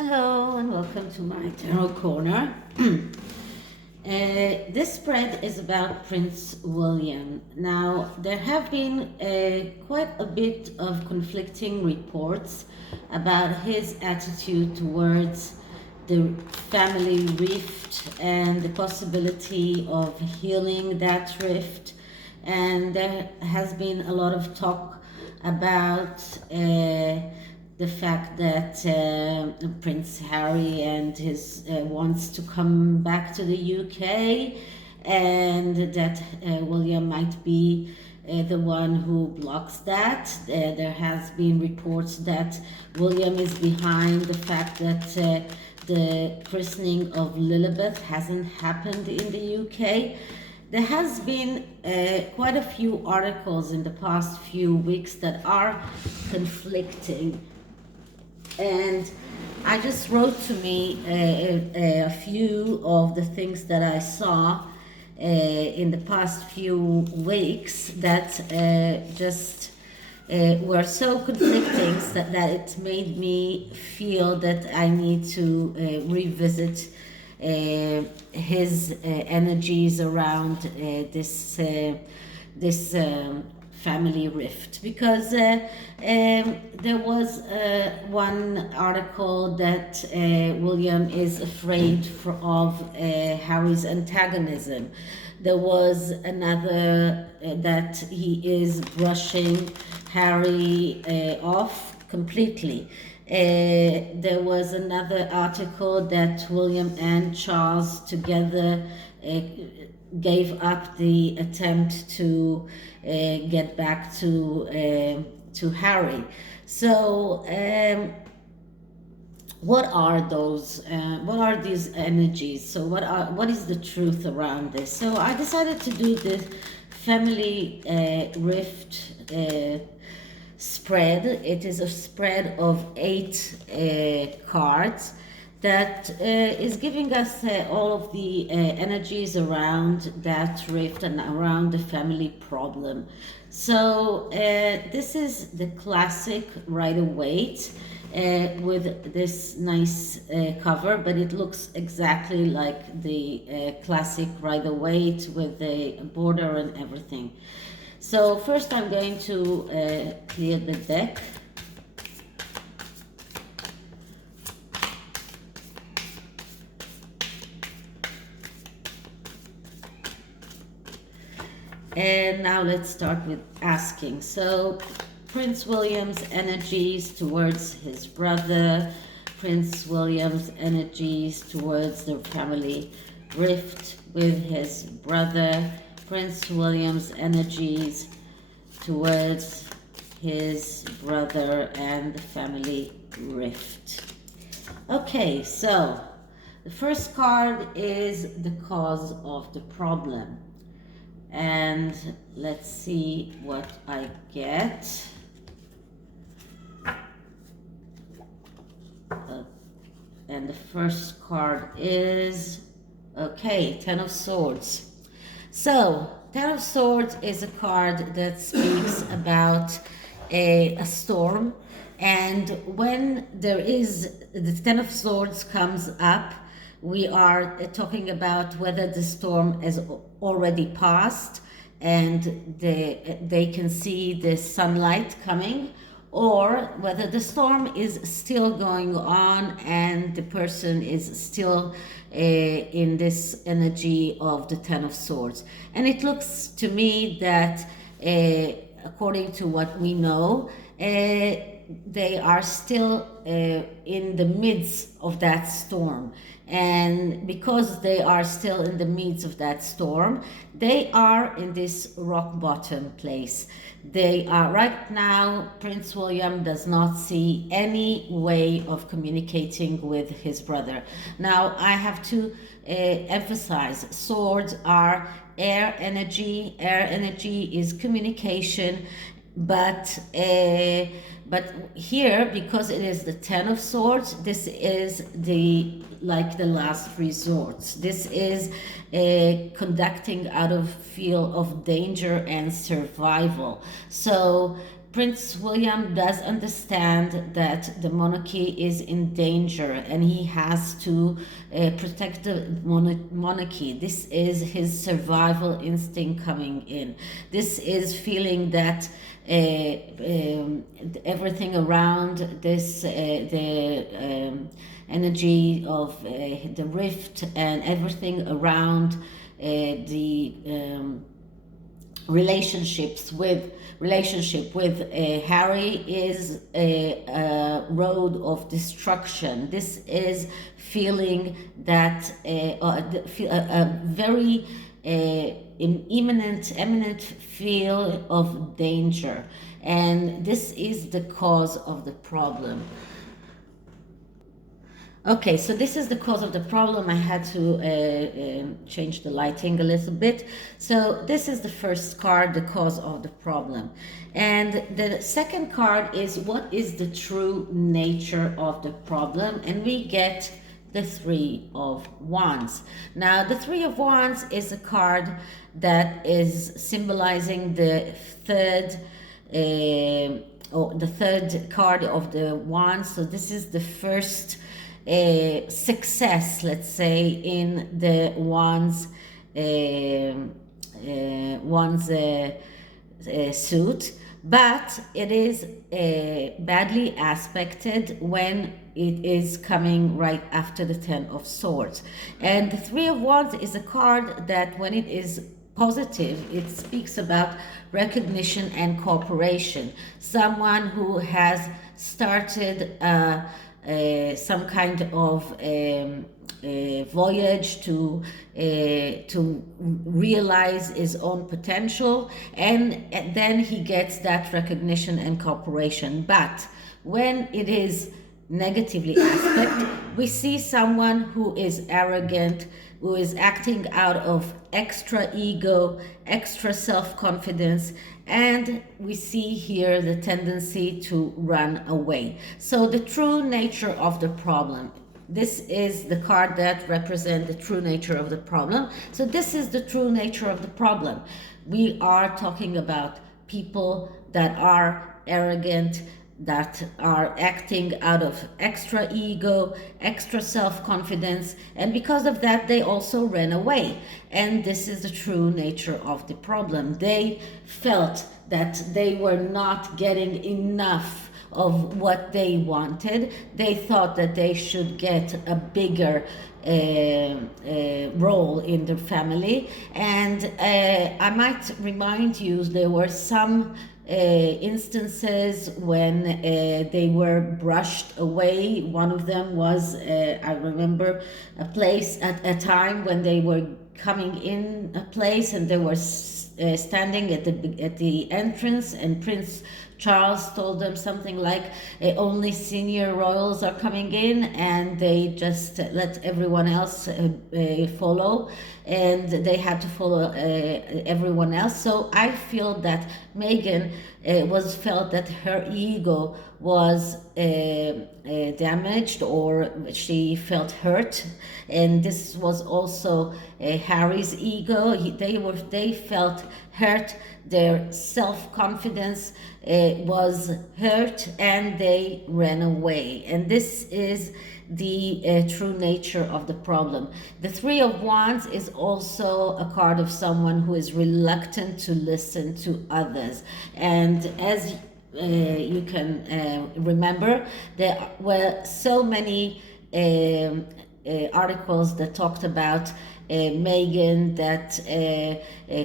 Hello and welcome to my tarot corner. This spread is about Prince William. Now, there have been quite a bit of conflicting reports about his attitude towards the family rift and the possibility of healing that rift. And there has been a lot of talk about the fact that Prince Harry and his wants to come back to the UK, and that William might be the one who blocks that. There has been reports that William is behind the fact that the christening of Lilibet hasn't happened in the UK. There has been quite a few articles in the past few weeks that are conflicting, and I just wrote to me a few of the things that I saw in the past few weeks that just were so conflicting that it made me feel that I need to revisit his energies around this family rift, because there was one article that William is afraid of Harry's antagonism. There was another that he is brushing Harry off completely. There was another article that William and Charles together gave up the attempt to get back to Harry. So what are those? What are these energies? So what is the truth around this? So I decided to do the family rift spread. It is a spread of 8 cards that is giving us all of the energies around that rift and around the family problem. So this is the classic Rider-Waite with this nice cover, but it looks exactly like the classic Rider-Waite with the border and everything. So first I'm going to clear the deck. And now let's start with asking. So Prince William's energies towards his brother, Prince William's energies towards the family rift with his brother, Prince William's energies towards his brother and the family rift. Okay, so the first card is the cause of the problem. And let's see what I get. And the first card is, okay, Ten of Swords. So, Ten of Swords is a card that speaks about a storm. And when there is, the Ten of Swords comes up, we are talking about whether the storm has already passed and they can see the sunlight coming, or whether the storm is still going on and the person is still in this energy of the Ten of Swords. And it looks to me that according to what we know, they are still in the midst of that storm. And because they are still in the midst of that storm, they are in this rock bottom place. They are right now, Prince William does not see any way of communicating with his brother. Now, I have to emphasize, swords are air energy. Air energy is communication. But here, because it is the Ten of Swords, this is the last resort. This is conducting out of feel of danger and survival. So Prince William does understand that the monarchy is in danger and he has to protect the monarchy. This is his survival instinct coming in. This is feeling that everything around this, energy of the rift and everything around the relationship with Harry is a road of destruction. This is feeling that a very imminent feel of danger, and this is the cause of the problem. Okay, so this is the cause of the problem. I had to change the lighting a little bit. So this is the first card, the cause of the problem. And the second card is what is the true nature of the problem? And we get the Three of Wands. Now, the Three of Wands is a card that is symbolizing the third or the third card of the Wands. So this is the first success, let's say, in the Wands suit, but it is badly aspected when it is coming right after the Ten of Swords. And the Three of Wands is a card that when it is positive, it speaks about recognition and cooperation. Someone who has started some kind of voyage to realize his own potential, and then he gets that recognition and cooperation. But when it is negatively aspect, we see someone who is arrogant, who is acting out of extra ego, extra self-confidence, and we see here the tendency to run away. So the true nature of the problem. This is the card that represents the true nature of the problem. So this is the true nature of the problem. We are talking about people that are arrogant, that are acting out of extra ego, extra self-confidence, and because of that they also ran away. And this is the true nature of the problem. They felt that they were not getting enough of what they wanted. They thought that they should get a bigger role in the family. And I might remind you, there were some instances when they were brushed away. One of them was, I remember a place at a time when they were coming in a place and they were standing at the entrance, and Prince Charles told them something like only senior royals are coming in, and they just let everyone else follow, and they had to follow everyone else. So I feel that Meghan felt that her ego was damaged, or she felt hurt, and this was also Harry's ego. They felt hurt. Their self-confidence was hurt, and they ran away. And this is the true nature of the problem. The Three of Wands is also a card of someone who is reluctant to listen to others. And as you can remember, there were so many articles that talked about Meghan, that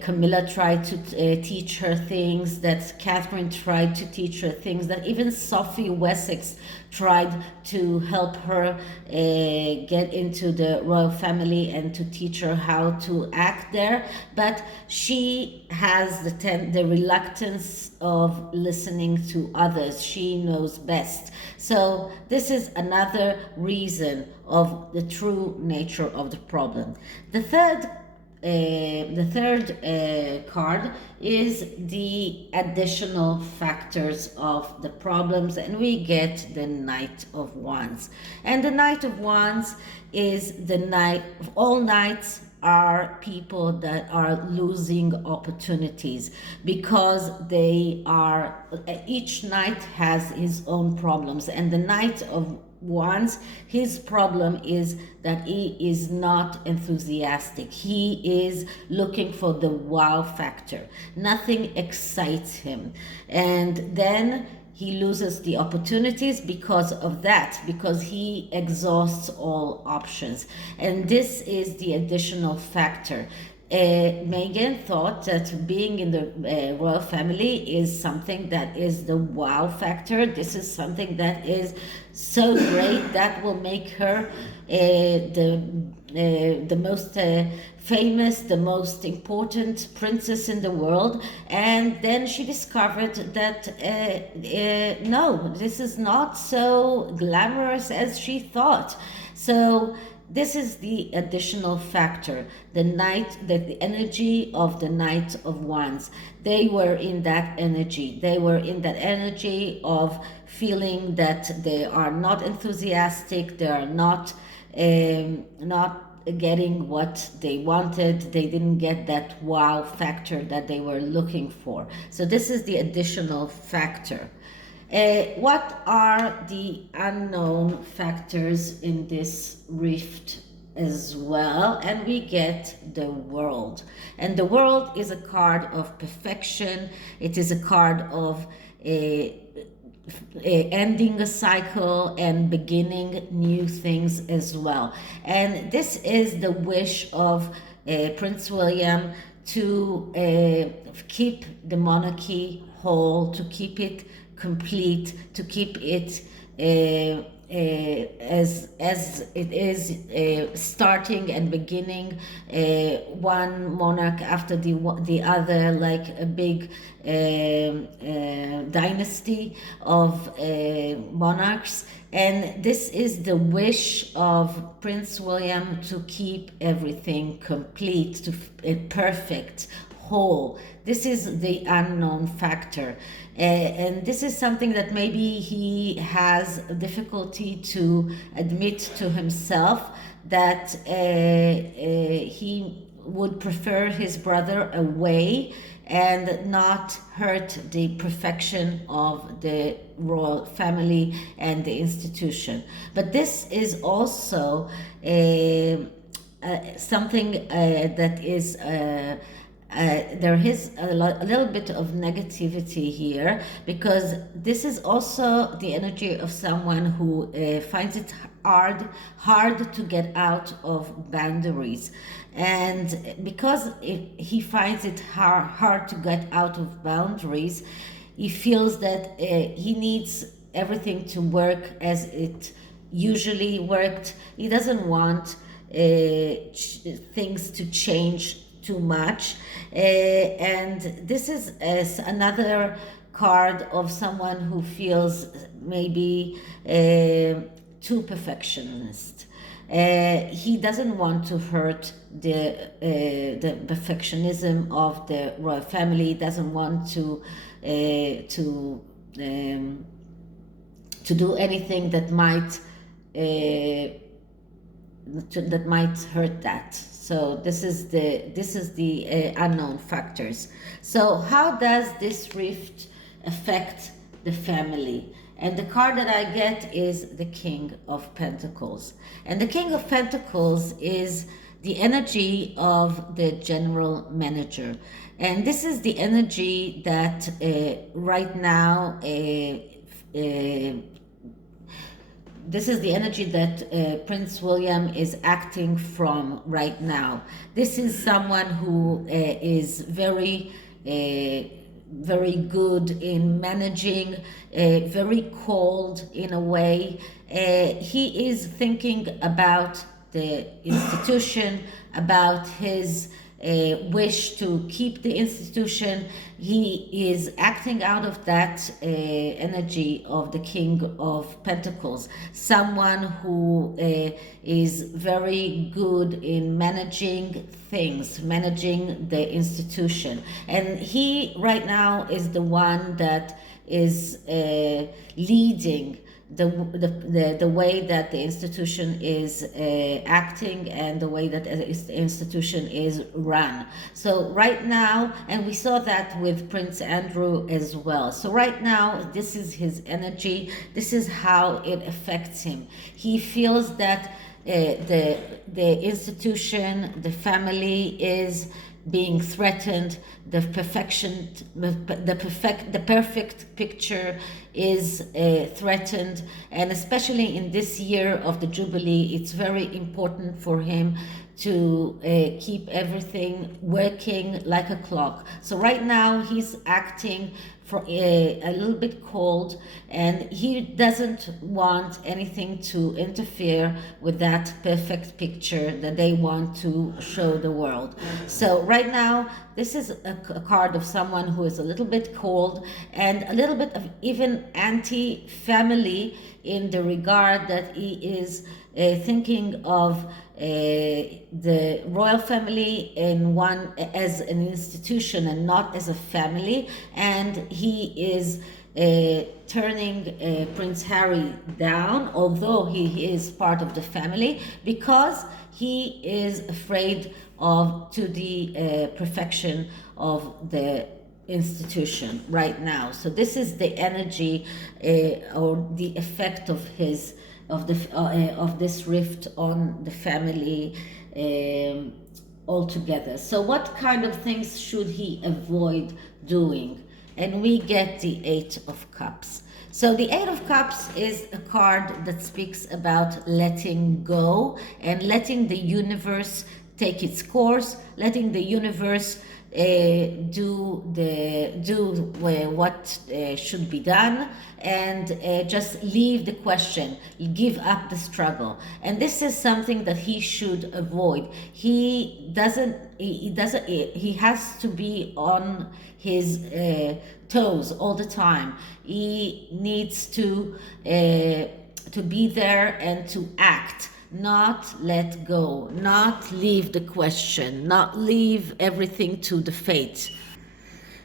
Camilla tried to teach her things, that Catherine tried to teach her things, that even Sophie Wessex tried to help her get into the royal family and to teach her how to act there. But she has the reluctance of listening to others. She knows best. So this is another reason of the true nature of the problem. The third card is the additional factors of the problems, and we get the Knight of Wands. And the Knight of Wands is the knight of all knights are people that are losing opportunities because they are, each knight has his own problems, and the Knight of Wands, his problem is that he is not enthusiastic. He is looking for the wow factor. Nothing excites him. And then he loses the opportunities because of that, because he exhausts all options. And this is the additional factor. Megan thought that being in the royal family is something that is the wow factor. This is something that is so great that will make her the most famous, the most important princess in the world. And then she discovered that no, this is not so glamorous as she thought. So this is the additional factor. The energy of the Knight of Wands. They were in that energy. They were in that energy of feeling that they are not enthusiastic. They are not getting what they wanted. They didn't get that wow factor that they were looking for. So this is the additional factor. What are the unknown factors in this rift as well? And we get the World. And the World is a card of perfection. It is a card of ending a cycle and beginning new things as well. And this is the wish of Prince William to keep the monarchy whole, to keep it complete, to keep it as it is, starting and beginning one monarch after the other, like a big dynasty of monarchs. And this is the wish of Prince William, to keep everything complete, to perfect, whole. This is the unknown factor. And this is something that maybe he has difficulty to admit to himself, that he would prefer his brother away and not hurt the perfection of the royal family and the institution. But this is also something that is there is a little bit of negativity here, because this is also the energy of someone who finds it hard to get out of boundaries. And because he finds it hard to get out of boundaries, he feels that he needs everything to work as it usually worked. He doesn't want things to change too much. And this is another card of someone who feels maybe too perfectionist. He doesn't want to hurt the perfectionism of the royal family. He doesn't want to do anything that might hurt that. So this is the unknown factors. So how does this rift affect the family? And the card that I get is the King of Pentacles. And the King of Pentacles is the energy of the general manager. And this is the energy that right now this is the energy that Prince William is acting from right now. This is someone who is very good in managing, very cold in a way. He is thinking about the institution, about his wish to keep the institution. He is acting out of that energy of the King of Pentacles, someone who is very good in managing things, managing the institution. And he right now is the one that is leading the way that the institution is acting and the way that the institution is run. So right now, and we saw that with Prince Andrew as well. So right now, this is his energy. This is how it affects him. He feels that the institution, the family is being threatened. The perfect picture is threatened, and especially in this year of the Jubilee, it's very important for him to keep everything working like a clock. So right now he's acting for a little bit cold, and he doesn't want anything to interfere with that perfect picture that they want to show the world. So right now, this is a card of someone who is a little bit cold and a little bit of even anti-family, in the regard that he is thinking of the royal family in one as an institution and not as a family, and he is turning Prince Harry down, although he is part of the family, because he is afraid of the perfection of the institution right now. So this is the energy or the effect of his of this rift on the family altogether. So what kind of things should he avoid doing? And we get the Eight of Cups. So the Eight of Cups is a card that speaks about letting go and letting the universe take its course, letting the universe do what should be done, and just leave the question, give up the struggle. And this is something that he should avoid. He has to be on his toes all the time. He needs to be there and to act, not let go, not leave the question, not leave everything to the fate.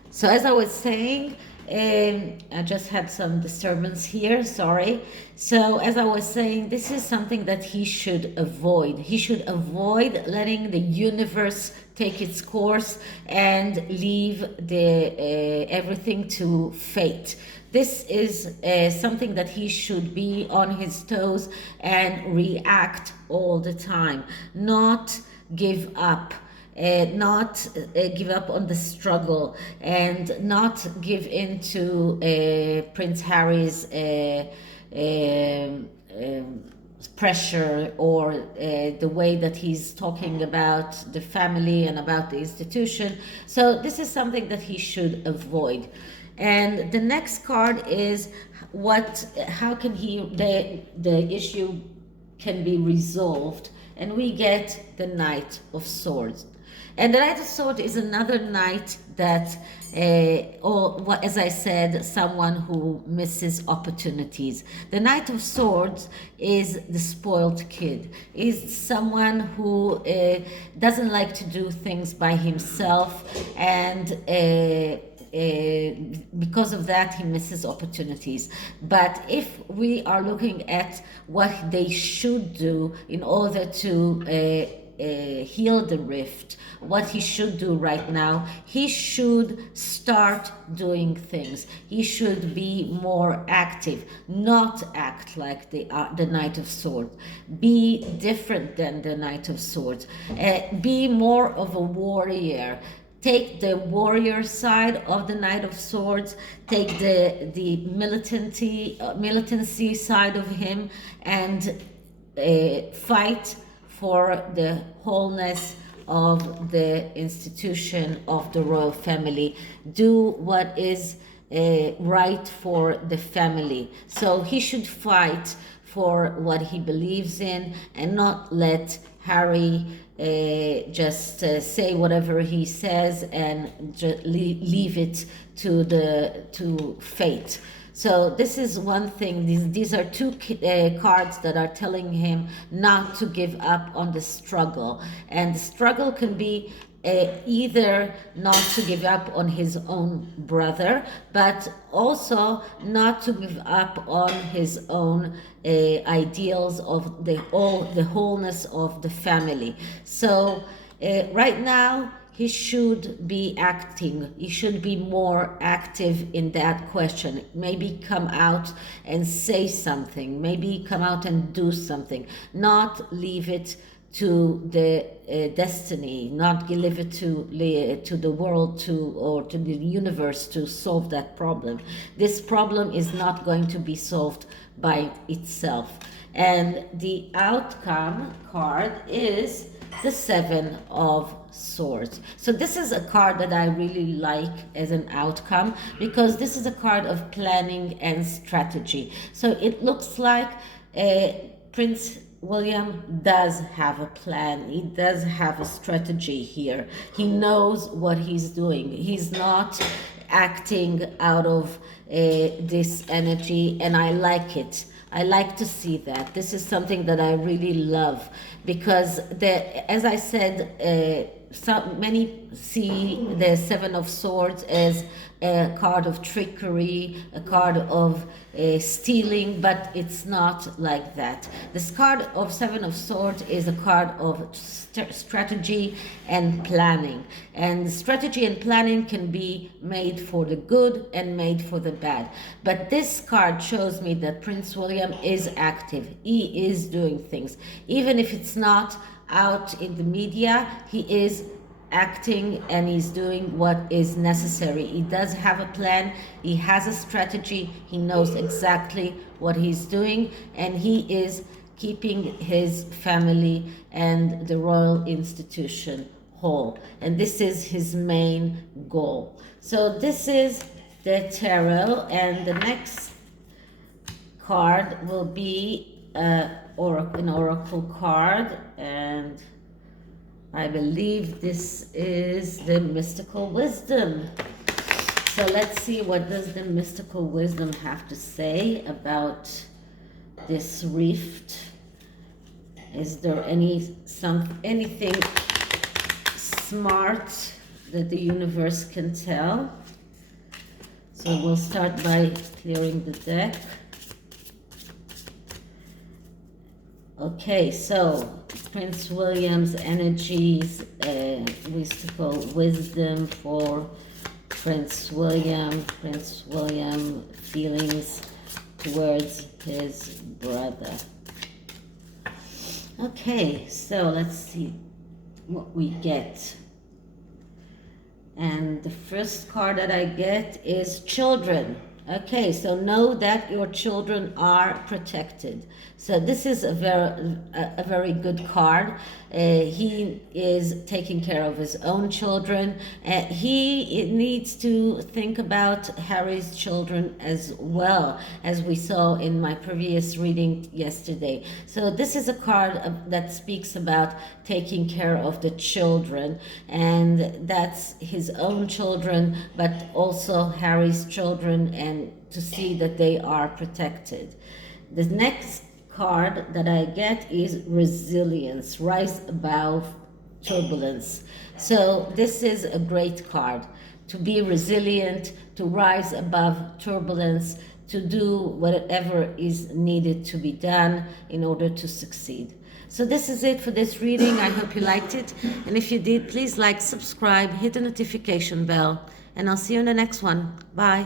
So as I was saying, I just had some disturbance here, sorry. So as I was saying, this is something that he should avoid. He should avoid letting the universe take its course and leave the everything to fate. This is something that he should be on his toes and react all the time, not give up. Not give up on the struggle, and not give in to Prince Harry's pressure, or the way that he's talking about the family and about the institution. So this is something that he should avoid. And the next card is how can the issue can be resolved, and we get the Knight of Swords. And the Knight of Swords is another knight that, as I said, someone who misses opportunities. The Knight of Swords is the spoiled kid, is someone who doesn't like to do things by himself, and because of that he misses opportunities. But if we are looking at what they should do in order to heal the rift, what he should do right now, he should start doing things. He should be more active, not act like the Knight of Swords. Be different than the Knight of Swords. Be more of a warrior. Take the warrior side of the Knight of Swords, take the militancy side of him, and fight for the wholeness of the institution of the royal family. Do what is right for the family. So he should fight for what he believes in, and not let Harry just say whatever he says and just leave it to fate. So this is one thing. These are two cards that are telling him not to give up on the struggle. And the struggle can be either not to give up on his own brother, but also not to give up on his own ideals of the wholeness of the family. So right now, he should be acting. He should be more active in that question. Maybe come out and say something. Maybe come out and do something. Not leave it to the destiny, not leave it to the world or to the universe to solve that problem. This problem is not going to be solved by itself. And the outcome card is the Seven of Swords. So this is a card that I really like as an outcome, because this is a card of planning and strategy. So it looks like Prince William does have a plan. He does have a strategy here. He knows what he's doing. He's not acting out of this energy, and I like it. I like to see that. This is something that I really love, because as I said, many see the Seven of Swords as a card of trickery, a card of stealing, but it's not like that. This card of Seven of Swords is a card of strategy and planning. And strategy and planning can be made for the good and made for the bad. But this card shows me that Prince William is active. He is doing things. Even if it's not out in the media, he is acting and he's doing what is necessary. He does have a plan. He has a strategy. He knows exactly what he's doing, and he is keeping his family and the royal institution whole. And this is his main goal. So this is the tarot, and the next card will be an oracle card, and I believe this is the mystical wisdom. So let's see, what does the mystical wisdom have to say about this rift? Is there anything smart that the universe can tell? So we'll start by clearing the deck. Okay, so Prince William's energies, mystical wisdom for Prince William feelings towards his brother. Okay, so let's see what we get. And the first card that I get is children. Okay, so know that your children are protected. So this is a very good card. He is taking care of his own children. He needs to think about Harry's children as well, as we saw in my previous reading yesterday. So this is a card that speaks about taking care of the children, and that's his own children, but also Harry's children, and to see that they are protected. The next card that I get is resilience, rise above turbulence. So this is a great card, to be resilient, to rise above turbulence, to do whatever is needed to be done in order to succeed. So this is it for this reading. I hope you liked it, and if you did, please like, subscribe, hit the notification bell, and I'll see you in the next one. Bye.